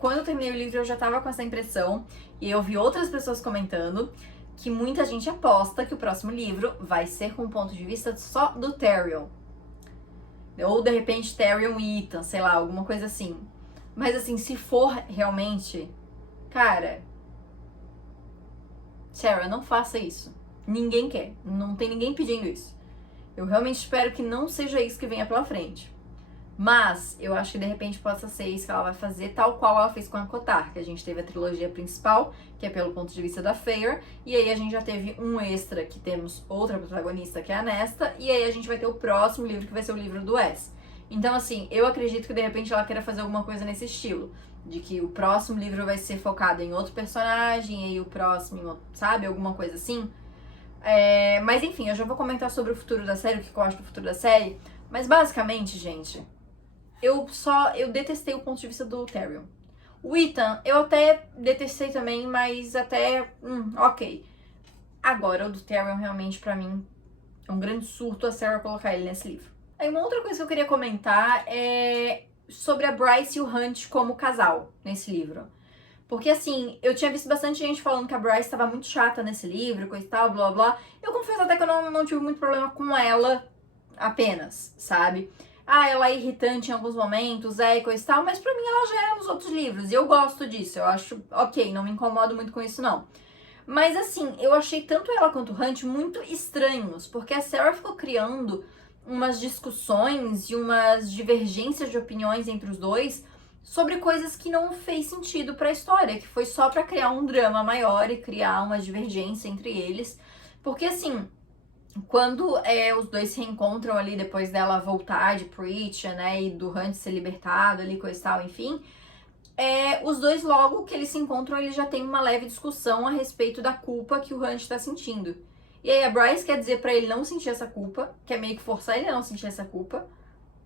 quando eu terminei o livro eu já tava com essa impressão, e eu vi outras pessoas comentando que muita gente aposta que o próximo livro vai ser com o ponto de vista só do Tyrion. Ou, de repente, Tyrion e Ethan, sei lá, alguma coisa assim. Mas, assim, se for realmente... Cara... Sarah, não faça isso. Ninguém quer. Não tem ninguém pedindo isso. Eu realmente espero que não seja isso que venha pela frente. Mas, eu acho que, de repente, possa ser isso que ela vai fazer, tal qual ela fez com a Kotar. Que a gente teve a trilogia principal, que é pelo ponto de vista da Feyre. E aí a gente já teve um extra, que temos outra protagonista, que é a Nesta. E aí a gente vai ter o próximo livro, que vai ser o livro do Wes. Então, assim, eu acredito que, de repente, ela queira fazer alguma coisa nesse estilo. De que o próximo livro vai ser focado em outro personagem, e aí o próximo em outro, sabe? Alguma coisa assim. Mas, enfim, eu já vou comentar sobre o futuro da série, o que eu acho do futuro da série. Mas, basicamente, gente... Eu detestei o ponto de vista do Tyrion. O Ethan, eu até detestei também, mas até, ok. Agora, o do Tyrion, realmente, pra mim, é um grande surto a Sarah colocar ele nesse livro. Aí, uma outra coisa que eu queria comentar é sobre a Bryce e o Hunt como casal nesse livro. Porque, assim, eu tinha visto bastante gente falando que a Bryce estava muito chata nesse livro, coisa e tal, blá, blá. Eu confesso até que eu não tive muito problema com ela apenas, sabe? Ela é irritante em alguns momentos, e coisa e tal, mas pra mim ela já era nos outros livros, e eu gosto disso, eu acho ok, não me incomodo muito com isso não. Mas assim, eu achei tanto ela quanto o Hunt muito estranhos, porque a Sarah ficou criando umas discussões e umas divergências de opiniões entre os dois sobre coisas que não fez sentido pra história, que foi só pra criar um drama maior e criar uma divergência entre eles, porque assim... Quando os dois se reencontram ali depois dela voltar de Preach, né, e do Hunt ser libertado ali, coisa e tal, enfim, os dois, logo que eles se encontram, eles já têm uma leve discussão a respeito da culpa que o Hunt tá sentindo. E aí a Bryce quer dizer pra ele não sentir essa culpa, quer meio que forçar ele a não sentir essa culpa.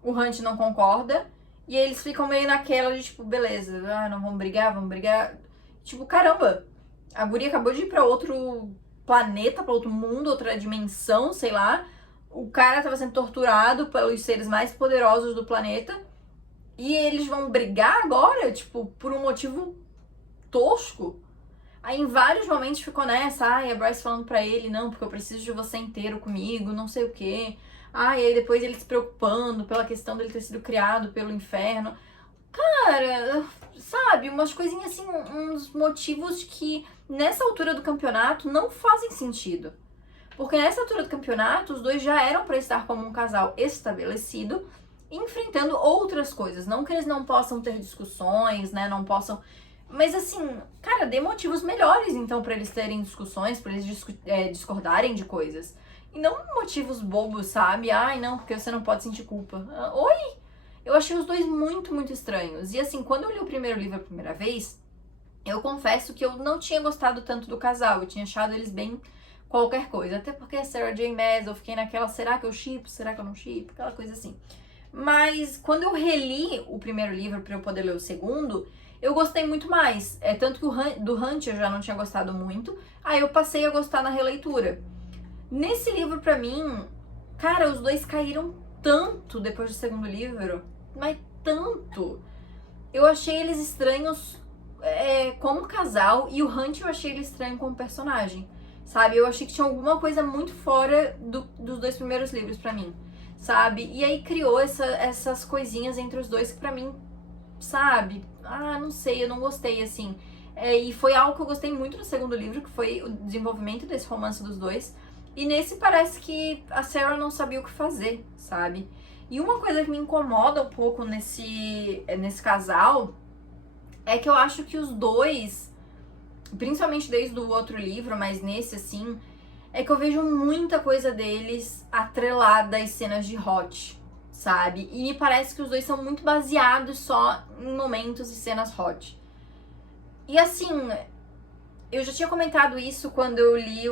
O Hunt não concorda. E aí eles ficam meio naquela de tipo, beleza, não vamos brigar, vamos brigar. Tipo, caramba, a guria acabou de ir pra outro planeta, pra outro mundo, outra dimensão, sei lá. O cara tava sendo torturado pelos seres mais poderosos do planeta. E eles vão brigar agora, tipo, por um motivo tosco. Aí em vários momentos ficou nessa, a Bryce falando pra ele, não, porque eu preciso de você inteiro comigo, não sei o quê. E aí depois ele se preocupando pela questão dele ter sido criado pelo inferno. Cara, sabe, umas coisinhas assim, uns motivos que nessa altura do campeonato não fazem sentido. Porque nessa altura do campeonato, os dois já eram pra estar como um casal estabelecido, enfrentando outras coisas. Não que eles não possam ter discussões, né, não possam... Mas assim, cara, dê motivos melhores então pra eles terem discussões, pra eles discordarem de coisas. E não motivos bobos, sabe? Ai, não, porque você não pode sentir culpa. Oi! Eu achei os dois muito, muito estranhos. E assim, quando eu li o primeiro livro a primeira vez, eu confesso que eu não tinha gostado tanto do casal. Eu tinha achado eles bem qualquer coisa. Até porque a Sarah J. Maas, eu fiquei naquela, será que eu shippo? Será que eu não shippo? Aquela coisa assim. Mas quando eu reli o primeiro livro pra eu poder ler o segundo, eu gostei muito mais. Tanto que do Hunt eu já não tinha gostado muito. Aí eu passei a gostar na releitura. Nesse livro, pra mim, cara, os dois caíram tanto depois do segundo livro. Mas tanto. Eu achei eles estranhos como casal. E o Hunt eu achei ele estranho como personagem. Sabe? Eu achei que tinha alguma coisa muito fora dos dois primeiros livros pra mim. Sabe? E aí criou essas coisinhas entre os dois que pra mim, sabe? Não sei, eu não gostei, assim. E foi algo que eu gostei muito no segundo livro, que foi o desenvolvimento desse romance dos dois. E nesse parece que a Sarah não sabia o que fazer, sabe? E uma coisa que me incomoda um pouco nesse casal é que eu acho que os dois, principalmente desde o outro livro, mas nesse, assim, é que eu vejo muita coisa deles atrelada às cenas de hot, sabe? E me parece que os dois são muito baseados só em momentos e cenas hot. E assim, eu já tinha comentado isso quando eu reli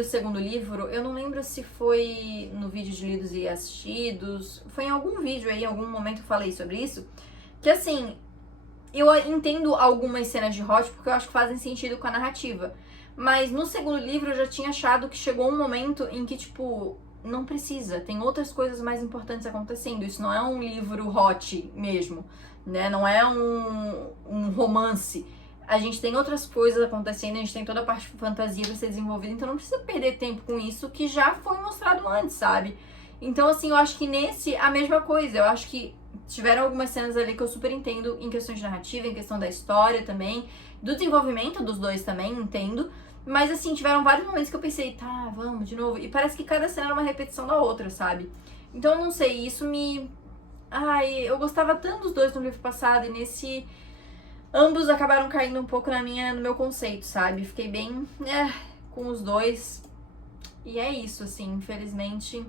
o segundo livro. Eu não lembro se foi no vídeo de lidos e assistidos, foi em algum vídeo aí, em algum momento eu falei sobre isso, que assim, eu entendo algumas cenas de hot porque eu acho que fazem sentido com a narrativa. Mas no segundo livro eu já tinha achado que chegou um momento em que, tipo, não precisa. Tem outras coisas mais importantes acontecendo. Isso não é um livro hot mesmo, né? Não é um romance. A gente tem outras coisas acontecendo, a gente tem toda a parte de fantasia pra ser desenvolvida, então não precisa perder tempo com isso que já foi mostrado antes, sabe? Então, assim, eu acho que nesse, a mesma coisa. Eu acho que tiveram algumas cenas ali que eu super entendo em questões de narrativa, em questão da história também, do desenvolvimento dos dois também, entendo. Mas, assim, tiveram vários momentos que eu pensei, tá, vamos de novo. E parece que cada cena era uma repetição da outra, sabe? Então, eu não sei, isso me... eu gostava tanto dos dois no livro passado e nesse... Ambos acabaram caindo um pouco no meu conceito, sabe? Fiquei bem, com os dois. E é isso, assim, infelizmente...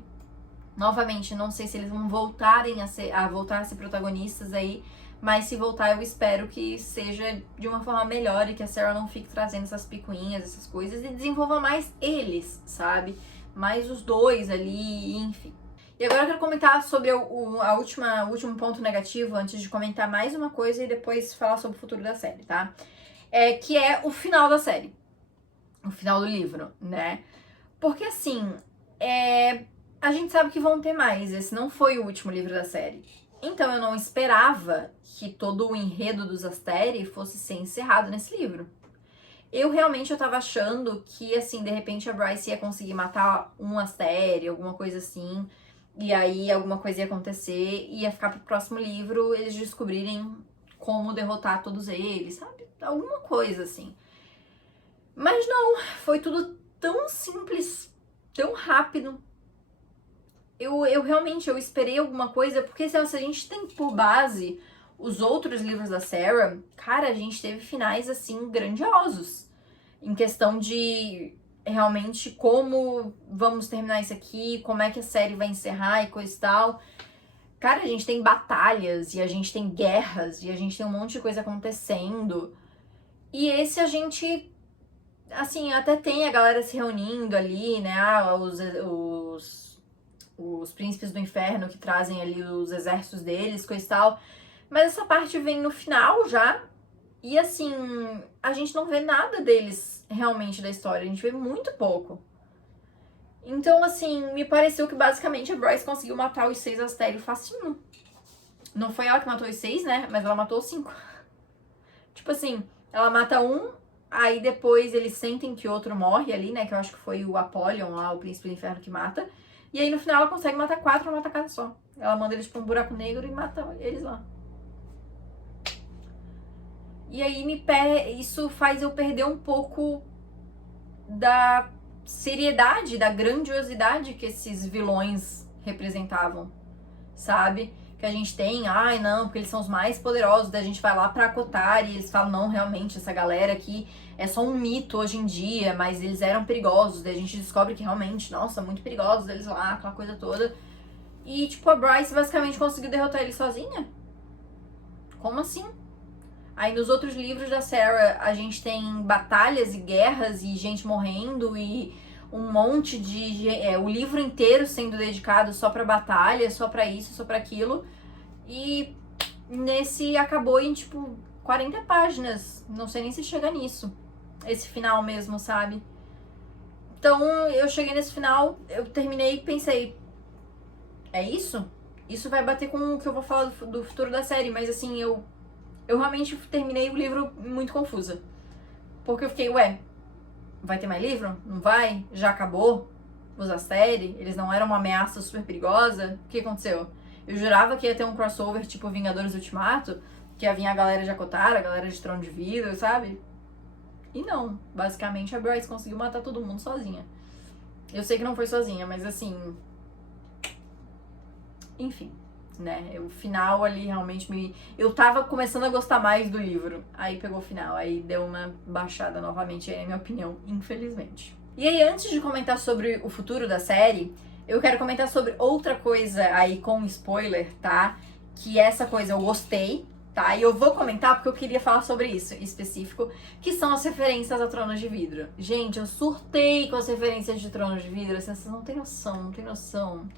Novamente, não sei se eles vão voltarem voltar a ser protagonistas aí, mas se voltar eu espero que seja de uma forma melhor e que a Sarah não fique trazendo essas picuinhas, essas coisas, e desenvolva mais eles, sabe? Mais os dois ali, enfim. E agora eu quero comentar sobre o último ponto negativo, antes de comentar mais uma coisa e depois falar sobre o futuro da série, tá? Que é o final da série. O final do livro, né? Porque assim, a gente sabe que vão ter mais, esse não foi o último livro da série. Então eu não esperava que todo o enredo dos Asteri fosse ser encerrado nesse livro. Eu tava achando que, assim, de repente a Bryce ia conseguir matar um Asteri, alguma coisa assim, e aí alguma coisa ia acontecer, e ia ficar pro próximo livro eles descobrirem como derrotar todos eles, sabe? Alguma coisa assim. Mas não, foi tudo tão simples, tão rápido. Eu esperei alguma coisa, porque se a gente tem por base os outros livros da Sarah, cara, a gente teve finais, assim, grandiosos. Em questão de, realmente, como vamos terminar isso aqui, como é que a série vai encerrar e coisa e tal. cara, a gente tem batalhas, e a gente tem guerras, e a gente tem um monte de coisa acontecendo. E esse a gente, assim, até tem a galera se reunindo ali, né? Os príncipes do inferno que trazem ali os exércitos deles, coisa e tal. Mas essa parte vem no final já. E assim, a gente não vê nada deles realmente da história. A gente vê muito pouco. Então, assim, me pareceu que basicamente a Bryce conseguiu matar os 6 Astérios facinho. Não foi ela que matou os 6, né? Mas ela matou os 5. Tipo assim, ela mata um, aí depois eles sentem que outro morre ali, né? Que eu acho que foi o Apollyon lá, o príncipe do inferno que mata. E aí no final ela consegue matar 4 numa tacada só. Ela manda eles pra um buraco negro e mata eles lá. E aí isso faz eu perder um pouco da seriedade, da grandiosidade que esses vilões representavam, sabe? Que a gente tem, ai não, porque eles são os mais poderosos, daí a gente vai lá pra Kotar e eles falam, não, realmente, essa galera aqui é só um mito hoje em dia, mas eles eram perigosos, daí a gente descobre que realmente, nossa, muito perigosos eles lá, aquela coisa toda. E, tipo, a Bryce basicamente conseguiu derrotar ele sozinha? Como assim? Aí nos outros livros da Sarah a gente tem batalhas e guerras e gente morrendo e um monte de... o livro inteiro sendo dedicado só pra batalha, só pra isso, só pra aquilo. E nesse acabou em tipo 40 páginas. Não sei nem se chega nisso. Esse final mesmo, sabe? Então eu cheguei nesse final, eu terminei e pensei, é isso? Isso vai bater com o que eu vou falar do futuro da série, mas assim, eu realmente terminei o livro muito confusa. Porque eu fiquei, ué, vai ter mais livro? Não vai? Já acabou? Os Asteri? Eles não eram uma ameaça super perigosa? O que aconteceu? Eu jurava que ia ter um crossover tipo Vingadores Ultimato, que ia vir a galera de Akotara, a galera de Trono de Vidro, sabe? E não. Basicamente a Bryce conseguiu matar todo mundo sozinha. Eu sei que não foi sozinha, mas assim... Enfim, né? O final ali realmente me... Eu tava começando a gostar mais do livro. Aí pegou o final, aí deu uma baixada novamente, aí é a minha opinião, infelizmente. E aí, antes de comentar sobre o futuro da série, eu quero comentar sobre outra coisa aí com spoiler, tá? Que essa coisa eu gostei, tá? E eu vou comentar porque eu queria falar sobre isso em específico, que são as referências a Tronos de Vidro. Gente, eu surtei com as referências de Tronos de Vidro, assim, vocês não tem noção, não tem noção.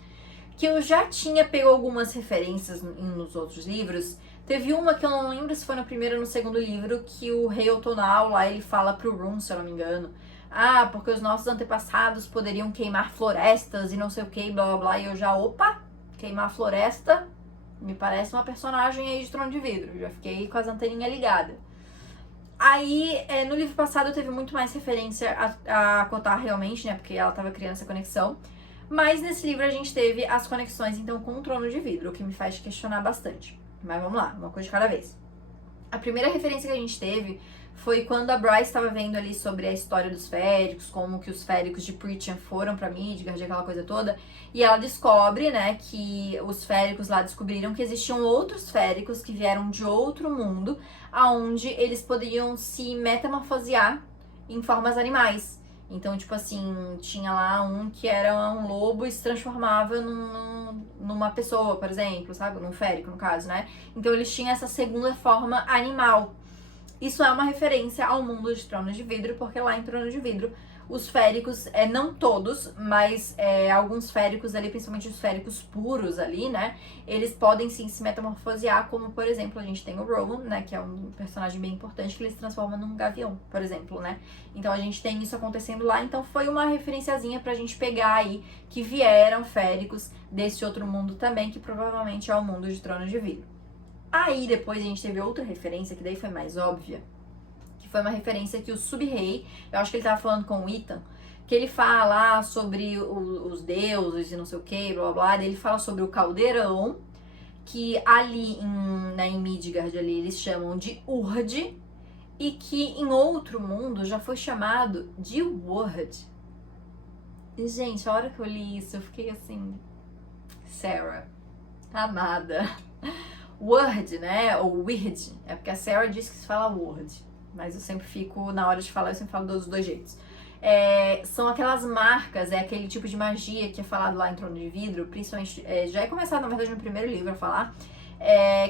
Que eu já tinha pego algumas referências nos outros livros. Teve uma que eu não lembro se foi no primeiro ou no segundo livro, que o rei Otonal lá, ele fala pro Rum, se eu não me engano, ah, porque os nossos antepassados poderiam queimar florestas e não sei o que, blá blá blá, e eu já, opa, queimar floresta, me parece uma personagem aí de Trono de Vidro, já fiquei com as anteninhas ligadas. Aí, no livro passado teve muito mais referência a Kotar realmente, né, porque ela tava criando essa conexão. Mas nesse livro a gente teve as conexões, então, com o Trono de Vidro, o que me faz questionar bastante. Mas vamos lá, uma coisa de cada vez. A primeira referência que a gente teve foi quando a Bryce estava vendo ali sobre a história dos féricos, como que os féricos de Prithian foram pra Midgard, aquela coisa toda. E ela descobre, né, que os féricos lá descobriram que existiam outros féricos que vieram de outro mundo, aonde eles poderiam se metamorfosear em formas animais. Então, tipo assim, tinha lá um que era um lobo e se transformava numa pessoa, por exemplo, sabe? Num férico, no caso, né? Então eles tinham essa segunda forma animal. Isso é uma referência ao mundo de Tronos de Vidro, porque lá em Tronos de Vidro, os féricos, não todos, mas alguns féricos ali, principalmente os féricos puros ali, né? Eles podem sim se metamorfosear, como por exemplo, a gente tem o Rowan, né? Que é um personagem bem importante, que ele se transforma num gavião, por exemplo, né? Então a gente tem isso acontecendo lá, então foi uma referenciazinha pra gente pegar aí que vieram féricos desse outro mundo também, que provavelmente é o mundo de Tronos de Vidro. Aí depois a gente teve outra referência, que daí foi mais óbvia, que foi uma referência que o sub-rei, eu acho que ele tava falando com o Ethan, que ele fala sobre os deuses e não sei o que, blá blá blá, ele fala sobre o caldeirão, que ali em Midgard ali eles chamam de Urd, e que em outro mundo já foi chamado de Word. E, gente, a hora que eu li isso, eu fiquei assim, Sarah, amada. Word, né? Ou Weird. É porque a Sarah diz que se fala Word. Mas eu sempre fico, na hora de falar, eu sempre falo dos dois jeitos. São aquelas marcas, é aquele tipo de magia que é falado lá em Trono de Vidro, principalmente, já é começado, na verdade, no primeiro livro a falar,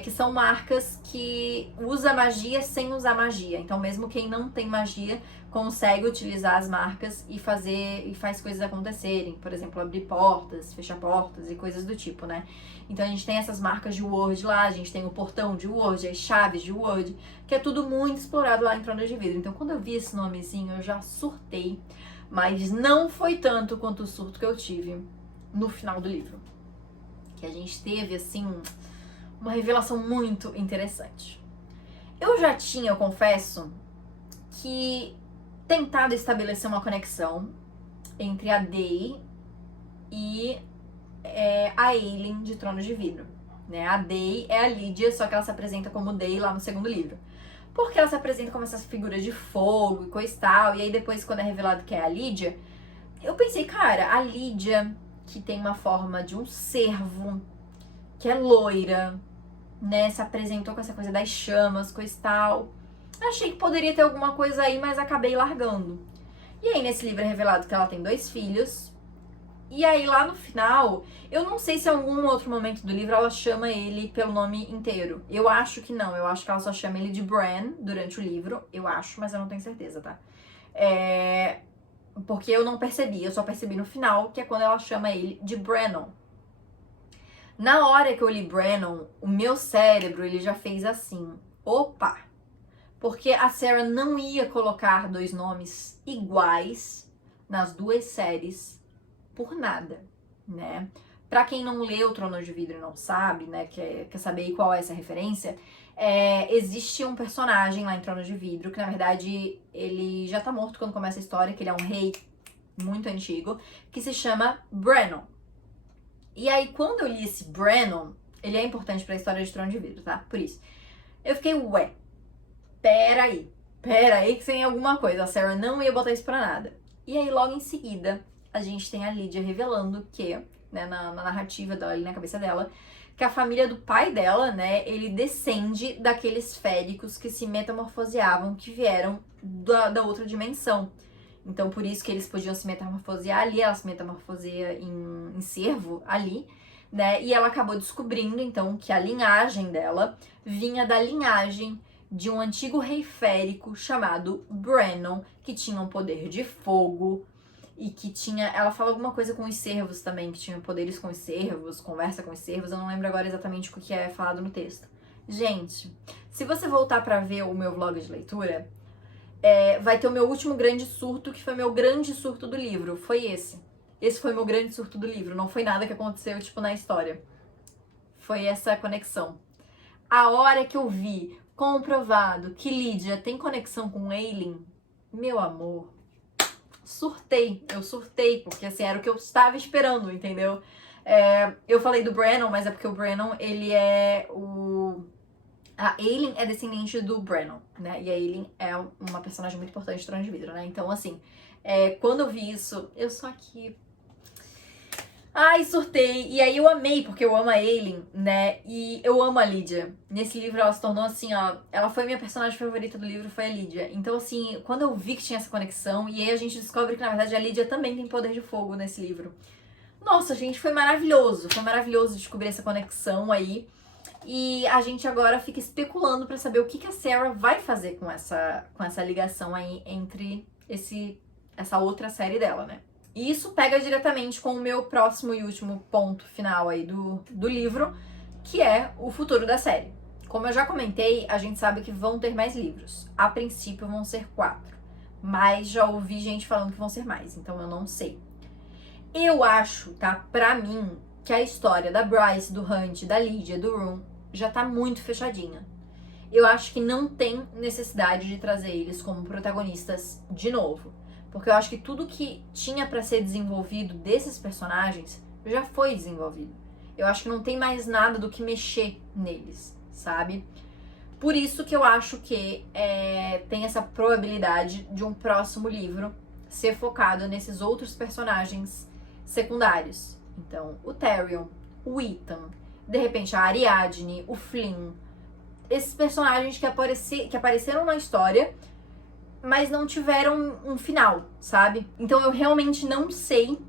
que são marcas que usa magia sem usar magia. Então, mesmo quem não tem magia consegue utilizar as marcas e faz coisas acontecerem. Por exemplo, abrir portas, fechar portas e coisas do tipo, né? Então, a gente tem essas marcas de Word lá, a gente tem o portão de Word, as chaves de Word, que é tudo muito explorado lá em Trono de Vidro. Então, quando eu vi esse nomezinho, eu já surtei. Mas não foi tanto quanto o surto que eu tive no final do livro. Que a gente teve, assim, uma revelação muito interessante. Eu já tinha, eu confesso, que tentado estabelecer uma conexão entre a Day e a Aelin de Trono de Vidro. Né? A Day é a Lídia, só que ela se apresenta como Day lá no segundo livro. Porque ela se apresenta como essa figura de fogo e coisa e tal. E aí depois, quando é revelado que é a Lídia, eu pensei, cara, a Lídia, que tem uma forma de um cervo, que é loira, né, se apresentou com essa coisa das chamas, coisa e tal. Achei que poderia ter alguma coisa aí, mas acabei largando. E aí nesse livro é revelado que ela tem 2 filhos. E aí lá no final, eu não sei se em algum outro momento do livro ela chama ele pelo nome inteiro. Eu acho que não, eu acho que ela só chama ele de Bran durante o livro. Eu acho, mas eu não tenho certeza, tá? Porque eu não percebi, eu só percebi no final, que é quando ela chama ele de Brennon. Na hora que eu li Brennon, o meu cérebro, ele já fez assim, opa! Porque a Sarah não ia colocar 2 nomes iguais nas 2 séries por nada, né? Pra quem não leu Trono de Vidro e não sabe, né, quer saber qual é essa referência, existe um personagem lá em Trono de Vidro, que na verdade ele já tá morto quando começa a história, que ele é um rei muito antigo, que se chama Brennon. E aí, quando eu li esse Brennon, ele é importante pra história de Trono de Vidro, tá? Por isso. Eu fiquei, ué, peraí que tem alguma coisa. A Sarah não ia botar isso pra nada. E aí, logo em seguida, a gente tem a Lídia revelando que, né, na narrativa dela, ali na cabeça dela, que a família do pai dela, né, ele descende daqueles féricos que se metamorfoseavam, que vieram da outra dimensão. Então, por isso que eles podiam se metamorfosear ali, ela se metamorfoseia em cervo ali, né? E ela acabou descobrindo, então, que a linhagem dela vinha da linhagem de um antigo rei férico chamado Brennon, que tinha um poder de fogo e que tinha... Ela fala alguma coisa com os cervos também, que tinha poderes com os cervos, conversa com os cervos, eu não lembro agora exatamente o que é falado no texto. Gente, se você voltar pra ver o meu vlog de leitura... vai ter o meu último grande surto, que foi meu grande surto do livro. Foi esse. Esse foi meu grande surto do livro. Não foi nada que aconteceu, tipo, na história. Foi essa conexão. A hora que eu vi, comprovado, que Lídia tem conexão com Aelin, meu amor, surtei. Eu surtei, porque assim, era o que eu estava esperando, entendeu? Eu falei do Brennon, mas é porque o Brennon, ele é o... A Aelin é descendente do Brennon, né? E a Aelin é uma personagem muito importante de Trono de Vidro, né? Então, assim, quando eu vi isso, eu só aqui... Ai, surtei. E aí eu amei, porque eu amo a Aelin, né? E eu amo a Lídia. Nesse livro ela se tornou assim, ó... Ela foi minha personagem favorita do livro, foi a Lídia. Então, assim, quando eu vi que tinha essa conexão, e aí a gente descobre que, na verdade, a Lídia também tem poder de fogo nesse livro. Nossa, gente, foi maravilhoso. Foi maravilhoso descobrir essa conexão aí. E a gente agora fica especulando pra saber o que a Sarah vai fazer com essa ligação aí entre essa outra série dela, né? E isso pega diretamente com o meu próximo e último ponto final aí do livro, que é o futuro da série. Como eu já comentei, a gente sabe que vão ter mais livros. A princípio vão ser 4, mas já ouvi gente falando que vão ser mais, então eu não sei. Eu acho, tá, pra mim, que a história da Bryce, do Hunt, da Lydia, do Rune já tá muito fechadinha. Eu acho que não tem necessidade de trazer eles como protagonistas de novo. Porque eu acho que tudo que tinha pra ser desenvolvido desses personagens já foi desenvolvido. Eu acho que não tem mais nada do que mexer neles, sabe? Por isso que eu acho que tem essa probabilidade de um próximo livro ser focado nesses outros personagens secundários. Então, o Tyrion, o Ethan, de repente a Ariadne, o Flynn, esses personagens que apareceram na história mas não tiveram um final, sabe? Então eu realmente não sei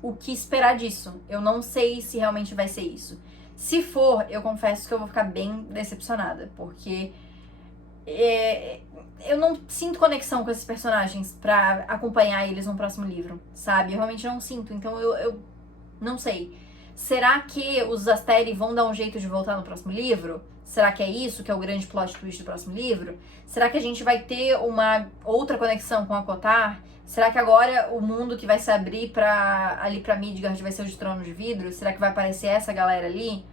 o que esperar disso. Eu não sei se realmente vai ser isso. Se for, eu confesso que eu vou ficar bem decepcionada, porque eu não sinto conexão com esses personagens pra acompanhar eles no próximo livro, sabe? Eu realmente não sinto, então eu não sei. Será que os Asteri vão dar um jeito de voltar no próximo livro? Será que é isso que é o grande plot twist do próximo livro? Será que a gente vai ter uma outra conexão com a Kotar? Será que agora o mundo que vai se abrir ali pra Midgard vai ser o de Trono de Vidro? Será que vai aparecer essa galera ali?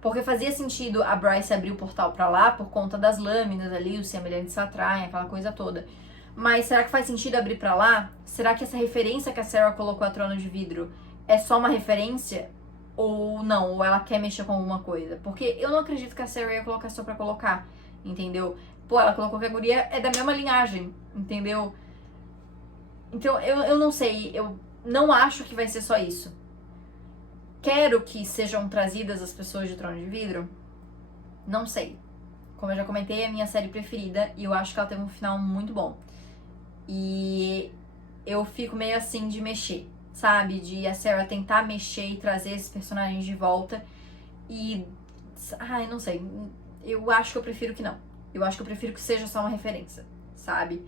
Porque fazia sentido a Bryce abrir o portal pra lá por conta das lâminas ali, os semelhantes se atraem, aquela coisa toda. Mas será que faz sentido abrir pra lá? Será que essa referência que a Sarah colocou a Trono de Vidro é só uma referência? Ou não, ou ela quer mexer com alguma coisa? Porque eu não acredito que a Sarah ia colocar só pra colocar, entendeu? Pô, ela colocou que a guria é da mesma linhagem, entendeu? Então, eu não sei, eu não acho que vai ser só isso. Quero que sejam trazidas as pessoas de Trono de Vidro? Não sei. Como eu já comentei, é a minha série preferida e eu acho que ela teve um final muito bom. E eu fico meio assim de mexer, sabe? De a Sarah tentar mexer e trazer esses personagens de volta. E. Ai, não sei. Eu acho que eu prefiro que não. Eu acho que eu prefiro que seja só uma referência, sabe?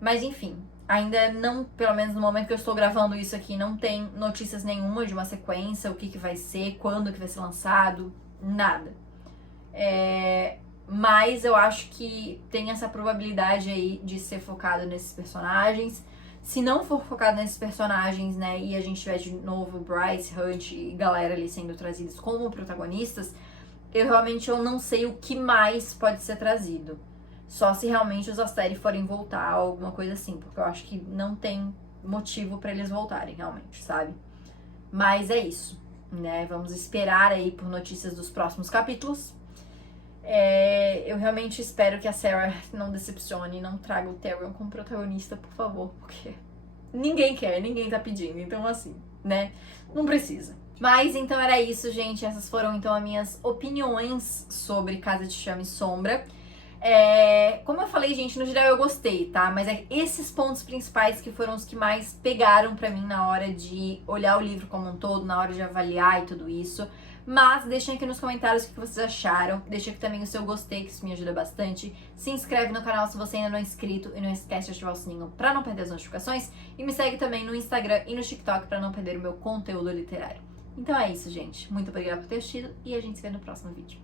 Mas enfim, ainda não, pelo menos no momento que eu estou gravando isso aqui, não tem notícias nenhuma de uma sequência, o que vai ser, quando que vai ser lançado, nada. Mas eu acho que tem essa probabilidade aí de ser focado nesses personagens. Se não for focado nesses personagens, né, e a gente tiver de novo Bryce, Hunt e galera ali sendo trazidos como protagonistas, eu não sei o que mais pode ser trazido. Só se realmente os Asteri forem voltar, alguma coisa assim, porque eu acho que não tem motivo pra eles voltarem, realmente, sabe? Mas é isso, né? Vamos esperar aí por notícias dos próximos capítulos. Eu realmente espero que a Sarah não decepcione, não traga o Tyrion como protagonista, por favor, porque ninguém quer, ninguém tá pedindo, então assim, né? Não precisa. Mas então era isso, gente. Essas foram então as minhas opiniões sobre Casa de Chama e Sombra. Como eu falei, gente, no geral eu gostei, tá? Mas esses pontos principais que foram os que mais pegaram pra mim na hora de olhar o livro como um todo, na hora de avaliar e tudo isso. Mas deixem aqui nos comentários o que vocês acharam. Deixa aqui também o seu gostei, que isso me ajuda bastante. Se inscreve no canal se você ainda não é inscrito e não esquece de ativar o sininho pra não perder as notificações. E me segue também no Instagram e no TikTok pra não perder o meu conteúdo literário. Então é isso, gente. Muito obrigada por ter assistido e a gente se vê no próximo vídeo.